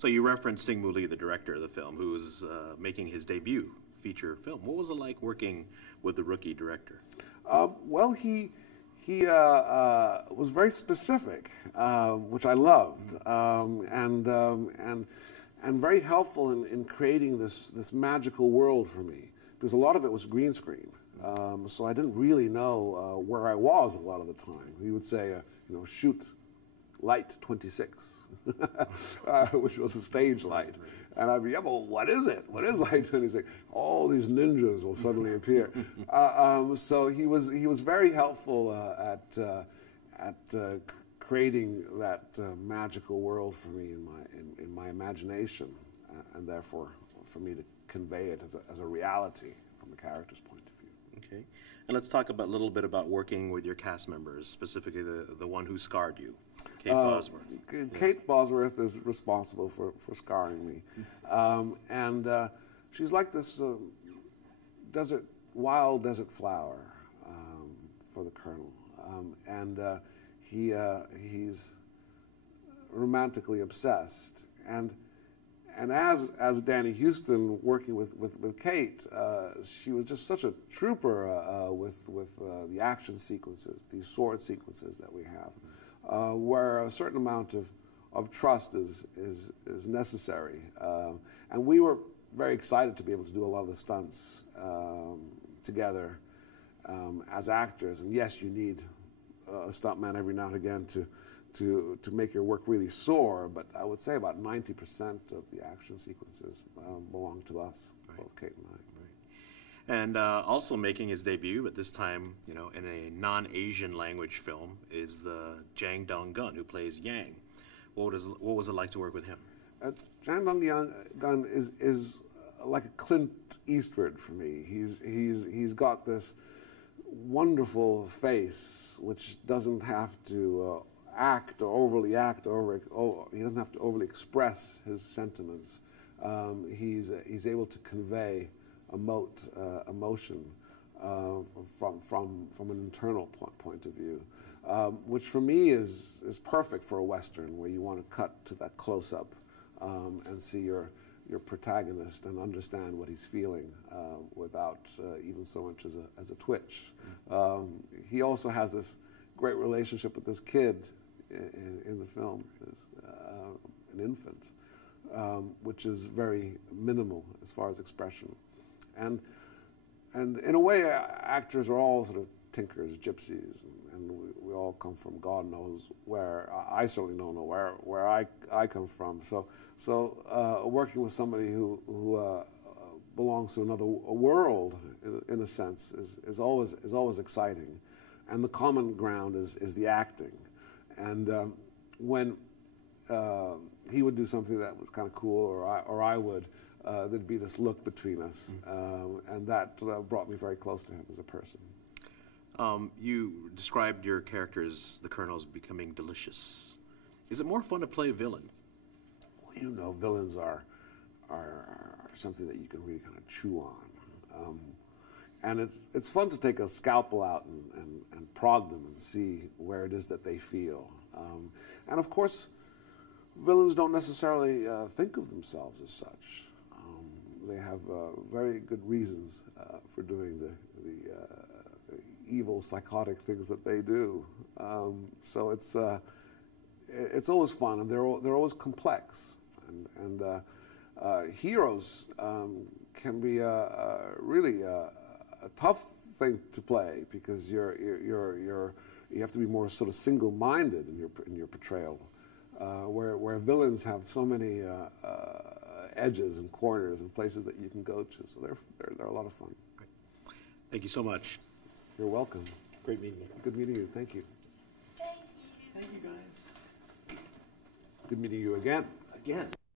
So you referenced Sing-Moo Lee, the director of the film, who was making his debut feature film. What was it like working with the rookie director? Well, he was very specific, which I loved, and very helpful in creating this magical world for me, because a lot of it was green screen. So I didn't really know where I was a lot of the time. He would say, shoot light 26, which was a stage light. And I'd be, yeah, well, what is it? What is light 26? Oh, these ninjas will suddenly appear. So he was very helpful at creating that magical world for me in my imagination, and therefore for me to convey it as a reality from the character's point of view. Okay, and let's talk a little bit about working with your cast members, specifically the one who scarred you, Kate Bosworth. Kate Bosworth is responsible for scarring me, and she's like this wild desert flower for the Colonel, and he's romantically obsessed, and as Danny Huston working with Kate, she was just such a trooper with the action sequences, these sword sequences that we have, where a certain amount of trust is necessary, and we were very excited to be able to do a lot of the stunts together as actors. And yes, you need a stuntman every now and again to make your work really soar, but I would say about 90% of the action sequences belong to us, both Kate and I. Right. And also making his debut, at this time, in a non-Asian language film, is the Jang Dong-gun, who plays Yang. What was it like to work with him? Jang Dong-gun is like a Clint Eastwood for me. He's got this wonderful face, which doesn't have to act or overly act, he doesn't have to overly express his sentiments. He's able to convey emotion from an internal point of view, which for me is perfect for a Western, where you want to cut to that close-up and see your protagonist and understand what he's feeling without even so much as a twitch. He also has this great relationship with this kid in the film, an infant, which is very minimal as far as expression. And in a way, actors are all sort of tinkers, gypsies, and we all come from God knows where. I certainly don't know where I come from. So working with somebody who belongs to another world, in a sense, is always exciting. And the common ground is the acting. And when he would do something that was kind of cool, or I would, there'd be this look between us, and that brought me very close to him as a person. You described your character as the Colonel's becoming delicious. Is it more fun to play a villain? Well, villains are something that you can really kind of chew on. And it's fun to take a scalpel out and prod them and see where it is that they feel. And of course, villains don't necessarily think of themselves as such. They have very good reasons for doing the evil, psychotic things that they do. So it's always fun, and they're always complex. And heroes can be really a tough thing to play, because you have to be more sort of single-minded in your portrayal, where villains have so many edges and corners and places that you can go to. So they're a lot of fun. Great. Thank you so much. You're welcome. Great meeting you. Good meeting you. Thank you. Thank you. Thank you, guys. Good meeting you again. Again.